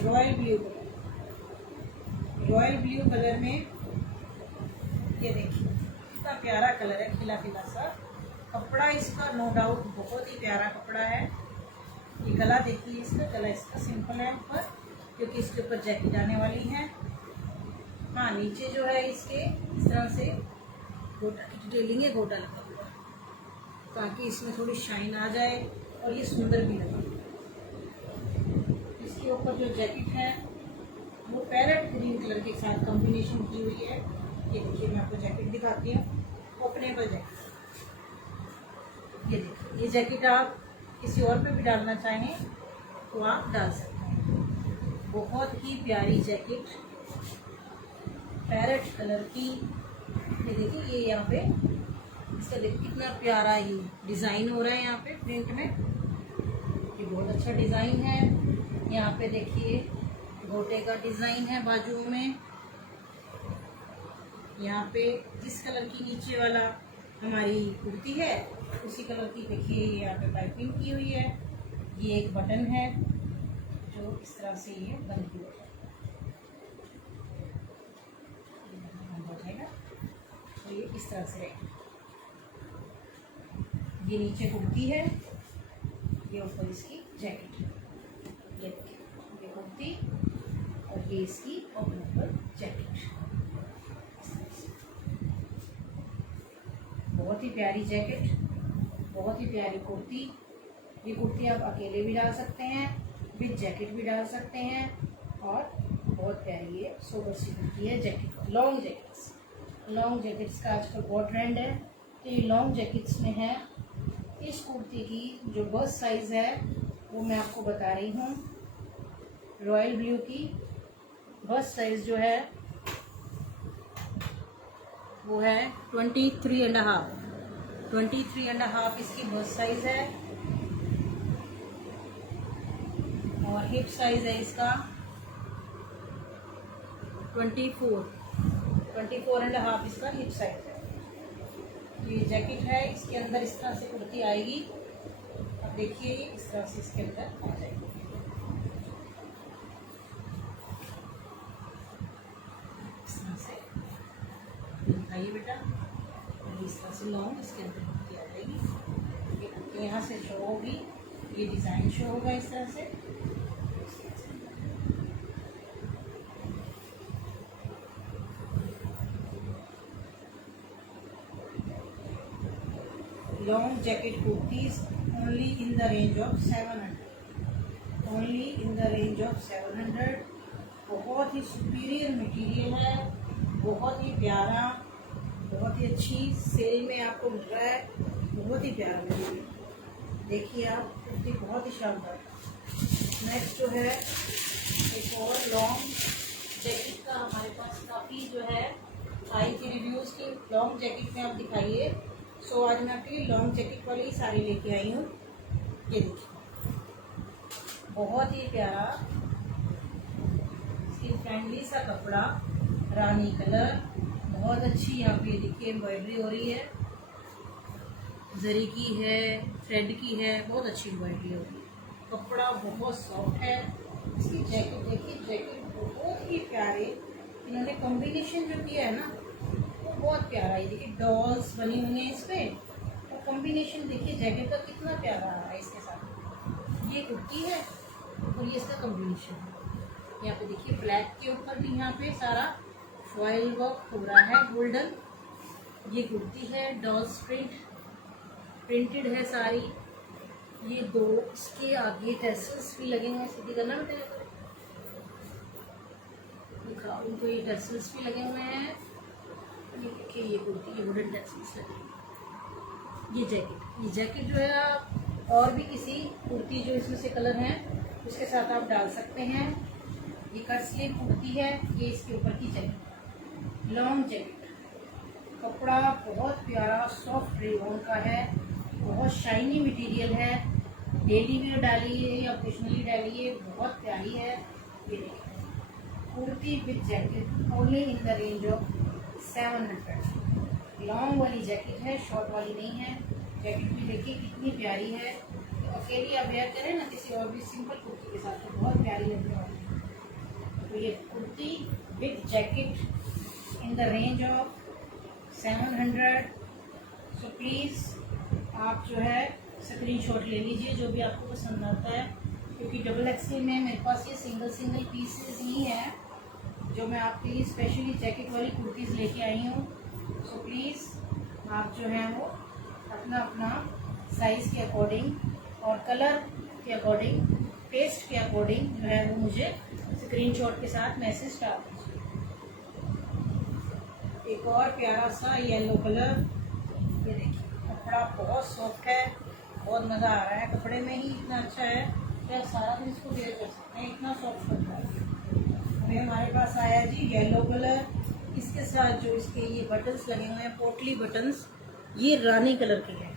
royal blue colour. Royal blue colour में ये देखिए कितना प्यारा कलर है, खिला खिला सा। कपड़ा इसका नो डाउट बहुत ही प्यारा कपड़ा है। ये गला देखिए, इसका गला इसका सिंपल है ऊपर, क्योंकि इसके ऊपर जैकेट आने वाली है। हाँ, नीचे जो है इसके इस तरह से गोटा की डिटेलिंग है, गोटा लगा हुआ, ताकि इसमें थोड़ी शाइन आ जाए और ये सुंदर भी लगे। इसके ऊपर जो जैकेट है वो पैरेट ग्रीन कलर के साथ कॉम्बिनेशन की हुई है। ये देखिए, मैं आपको जैकेट दिखाती हूँ, ओपनेबल जैकेट। ये देखिए, ये जैकेट आप किसी और पे भी डालना चाहें तो आप डाल सकते हैं। बहुत ही प्यारी जैकेट, पैरेट कलर की। ये देखिए, ये यहाँ पे इसका देखिए कितना प्यारा ये डिज़ाइन हो रहा है यहाँ पे प्रिंट में। ये बहुत अच्छा डिज़ाइन है। यहाँ पे देखिए गोटे का डिज़ाइन है बाजू में। यहाँ पे जिस कलर की नीचे वाला हमारी कुर्ती है उसी कलर की देखिए यहाँ पे पाइपिंग की हुई है। ये एक बटन है जो इस तरह से ये बंद हो जाएगा, तो ये इस तरह से रहेगा। ये नीचे कुर्ती है, ये ऊपर इसकी जैकेट है। ये देखिए, ये कुर्ती और ये इसकी ऊपर जैकेट। बहुत ही प्यारी जैकेट, बहुत ही प्यारी कुर्ती। ये कुर्ती आप अकेले भी डाल सकते हैं, विद जैकेट भी डाल सकते हैं। और बहुत प्यारी ये सोबर सी कुर्ती है जैकेट। लॉन्ग जैकेट्स का आजकल बहुत ट्रेंड है, तो ये लॉन्ग जैकेट्स में है। इस कुर्ती की जो बस्ट साइज़ है वो मैं आपको बता रही हूँ। रॉयल ब्लू की बस्ट साइज़ जो है वो है 23.5 इसकी बस्ट साइज़ है। और हिप साइज़ है इसका 24.5 इसका हिप साइज़ है। ये जैकेट है, इसके अंदर इस तरह से कुर्ती आएगी। अब देखिए इस तरह से इसके अंदर आ जाएगी। इस तरह से दिखाइए बेटा, इस तरह से लॉन्ग इसके अंदर कुर्ती आ जाएगी। ये कुर्ती यहाँ से शो होगी, ये डिज़ाइन शो होगा इस तरह से। Long jacket kurtis only in the range of 700। बहुत ही सुपीरियर मटेरियल है, बहुत ही प्यारा, बहुत ही अच्छी सेल में आपको मिल रहा है। बहुत ही प्यारा मटेरियल, देखिए आप, कुर्ती बहुत ही शानदार। नेक्स्ट जो है एक और लॉन्ग जैकेट का हमारे पास काफ़ी जो है आई की रिव्यूज़ की। लॉन्ग जैकेट में आप दिखाइए। सो आज मैं आपके लिए लॉन्ग जैकेट वाली साड़ी लेके आई हूँ। ये देखिए, बहुत ही प्यारा स्किन फ्रेंडली सा कपड़ा, रानी कलर, बहुत अच्छी यहाँ पे देखिए एम्ब्रॉयडरी हो रही है, जरी की है, थ्रेड की है, बहुत अच्छी एम्ब्रॉयडरी हो रही है। कपड़ा बहुत सॉफ्ट है। इसकी जैकेट देखिए, जैकेट बहुत ही प्यारे इन्होंने कॉम्बिनेशन जो किया है ना वो बहुत प्यारा है। देखिए डॉल्स बनी हुई हैं इस पर, कॉम्बिनेशन देखिए जैकेट का कितना प्यारा आ रहा है इसके साथ। ये कुर्ती है और ये इसका कॉम्बिनेशन है। यहाँ पे देखिए ब्लैक के ऊपर भी यहाँ पे सारा फॉयल वर्क हो रहा है गोल्डन। ये कुर्ती है, डॉल्स प्रिंटेड है सारी। ये दो इसके आगे टैसल्स भी लगे हुए हैं, सीधी करना बेटा दिखाओ इनको, ये टैसल्स भी लगे हुए हैं। ये देखिए ये कुर्ती, ये वुडन टैसल्स लगे हैं। ये जैकेट जो है आप और भी किसी कुर्ती जो इसमें से कलर हैं उसके साथ आप डाल सकते हैं। ये कट स्लीव कुर्ती है, ये इसके ऊपर की जैकेट, लॉन्ग जैकेट। कपड़ा बहुत प्यारा सॉफ्ट रेयॉन का है, बहुत शाइनी मटेरियल है। डेली वेयर डालिए या ओकेजनली डालिए, बहुत प्यारी है। ये देखिए kurti with jacket only in the range of 700। Long वाली जैकेट है, शॉर्ट वाली नहीं है। जैकेट भी देखिए कितनी प्यारी है, तो अकेली आप वेयर करें ना किसी और भी सिंपल कुर्ती के साथ तो बहुत प्यारी लगने वाली है। तो ये kurti with jacket in the range of 700। So please आप जो है स्क्रीनशॉट ले लीजिए जो भी आपको पसंद आता है, क्योंकि डबल एक्सएल में मेरे पास ये सिंगल पीसेस ही है जो मैं आपके लिए स्पेशली जैकेट वाली कुर्तीज़ लेके आई हूँ। सो प्लीज़ आप जो है वो अपना अपना साइज़ के अकॉर्डिंग और कलर के अकॉर्डिंग, टेस्ट के अकॉर्डिंग जो है वो मुझे स्क्रीनशॉट के साथ मैसेज डाल दीजिए। एक और प्यारा सा येलो कलर, ये देखिए कपड़ा बहुत सॉफ्ट है, बहुत मज़ा आ रहा है। कपड़े में ही इतना अच्छा है कि आप सारा दिन इसको वेयर कर सकते हैं, इतना सॉफ्ट कपड़ा है। अभी हमारे पास आया जी येलो कलर, इसके साथ जो इसके ये बटन्स लगे हुए हैं, पोटली बटन्स, ये रानी कलर के हैं।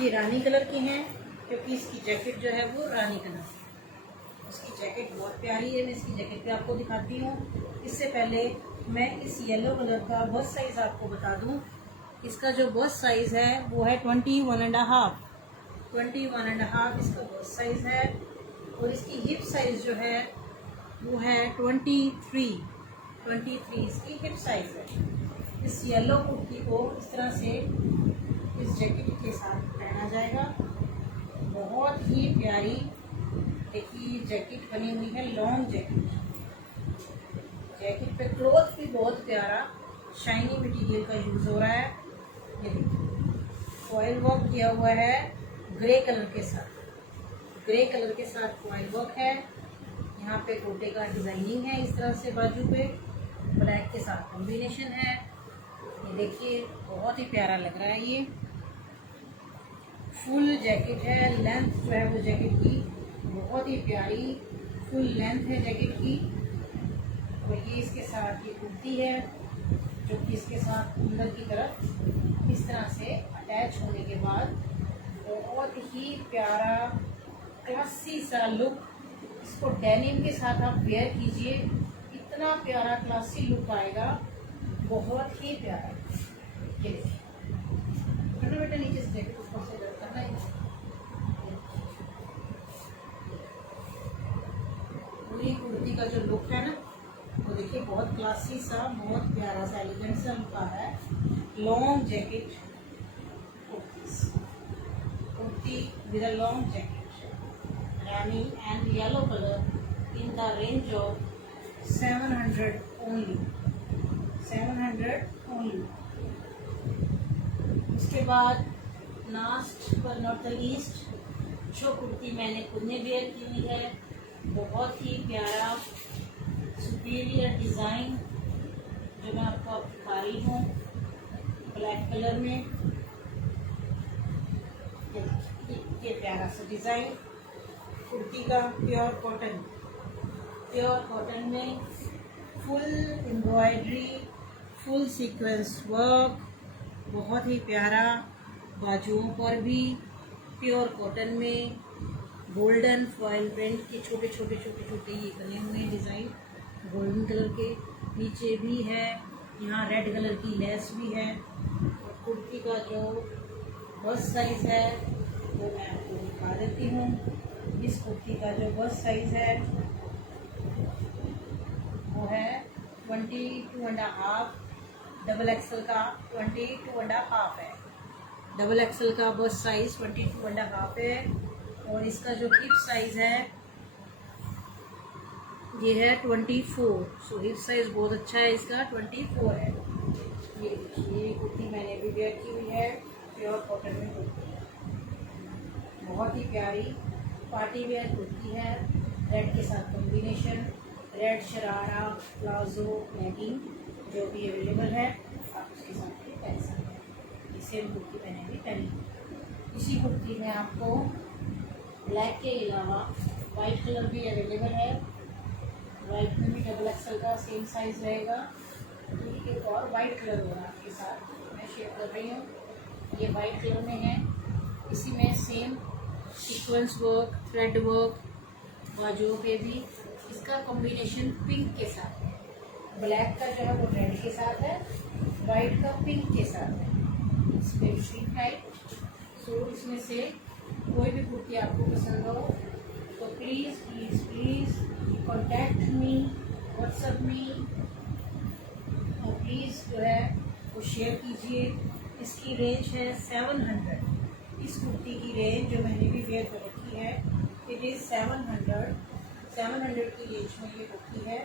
ये रानी कलर के हैं क्योंकि इसकी जैकेट जो है वो रानी कलर की है। इसकी जैकेट बहुत प्यारी है, मैं इसकी जैकेट पे आपको दिखाती हूँ। इससे पहले मैं इस येलो कलर का बस्ट साइज़ आपको बता दूँ। इसका जो बस्ट साइज़ है वो है 21.5। 21.5 इसका बस्ट साइज़ है और इसकी हिप साइज़ जो है वो है 23 इसकी हिप साइज़ है। इस येलो कुर्ती को इस तरह से इस जैकेट के साथ पहना जाएगा। बहुत ही प्यारी देखिए जैकेट बनी हुई है, लॉन्ग जैकेट। जैकेट पे क्लॉथ भी बहुत प्यारा शाइनी मटेरियल का यूज़ हो रहा है। ये देखिए फॉयल वर्क किया हुआ है ग्रे कलर के साथ। ग्रे कलर के साथ फॉयल वर्क है। यहाँ पे गोटे का डिज़ाइनिंग है इस तरह से, बाजू पे ब्लैक के साथ कॉम्बिनेशन है। ये देखिए बहुत ही प्यारा लग रहा है। ये फुल जैकेट है, लेंथ जो है वो जैकेट की बहुत ही प्यारी फुल लेंथ है जैकेट की। और ये इसके साथ ये कुर्ती है जो कि इसके साथ अंदर की तरफ इस तरह से अटैच होने के बाद बहुत ही प्यारा क्लासी सा लुक। इसको डेनिम के साथ आप वेयर कीजिए, इतना प्यारा क्लासी लुक आएगा, बहुत ही प्यारा। ये देखिए करना बेटा, नीचे से जैकेट ऊपर से करना है। पूरी कुर्ती का जो लुक है ना वो देखिए बहुत क्लासी सा, बहुत प्यारा सा, एलिगेंट सा लुक आ रहा है। Long jacket kurti with a long jacket Rani and yellow colour in the range of 700 only. 700 only. उसके बाद लास्ट पर नॉट द लीस्ट जो कुर्ती मैंने खुद ने वेयर की हुई है, बहुत ही प्यारा सुपीरियर डिज़ाइन जो मैं आपको अब दिखा रही हूँ ब्लैक कलर में। ये प्यारा सा डिज़ाइन कुर्ती का, प्योर कॉटन में full embroidery, full sequence work, बहुत ही प्यारा। बाजुओं पर भी प्योर कॉटन में गोल्डन फॉयल प्रिंट के छोटे छोटे ये बने हुए हैं डिज़ाइन गोल्डन कलर के। नीचे भी है, यहाँ रेड कलर की लेस भी है। और कुर्ती का जो बस्ट साइज़ है वो मैं आपको दिखा देती हूँ। इस कुर्ती का जो बस्ट साइज़ है वो है 22.5। डबल एक्सल का 22.5 है। डबल एक्सल का बस साइज 22.5 है और इसका जो हिप साइज है ये है 24। सो हिप साइज बहुत अच्छा है इसका, 24 है। ये देखिए ये कुर्ती मैंने भी वेयर की हुई है, प्योर कॉटन में कुर्ती है, बहुत ही प्यारी पार्टी वेयर कुर्ती है। रेड के साथ combination, red sharara palazzo legging जो भी अवेलेबल है आप उसके साथ ये पहन सकते हैं। ये सेम कुर्ती मैंने भी पहनी। इसी कुर्ती में आपको ब्लैक के अलावा वाइट कलर भी अवेलेबल है। वाइट में भी डबल एक्सल का सेम साइज रहेगा। एक और वाइट कलर होगा आपके साथ मैं शेयर कर रही हूँ, ये वाइट कलर में है। इसी में same sequence work, thread work, बाजुओं पे भी इसका कॉम्बिनेशन पिंक के साथ है। ब्लैक का जो है वो रेड के साथ है, वाइट का पिंक के साथ है। इसमें पिंक टाइप। सो इसमें से कोई भी कुर्ती आपको पसंद हो तो please please please contact me, WhatsApp में, और प्लीज़ जो है वो शेयर कीजिए। इसकी रेंज है 700। इस कुर्ती की रेंज जो मैंने भी वेयर कर रखी है इट इज़ 700 की रेंज में ये कुर्ती है।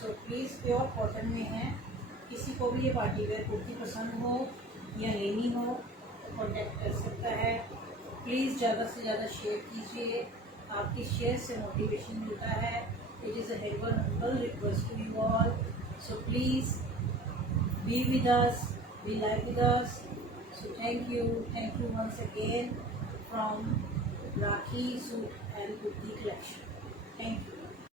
सो प्लीज़ प्योर कॉटन में है। किसी को भी ये पार्टी वेयर कुर्ती पसंद हो या लेनी हो तो कॉन्टैक्ट कर सकता है। प्लीज़ ज़्यादा से ज़्यादा शेयर कीजिए, आपकी शेयर से मोटिवेशन मिलता है। It is a humble request to you all. So please be with us, be live with us. So thank you once again from Rakhi Suit and Kurti Collection. Thank you.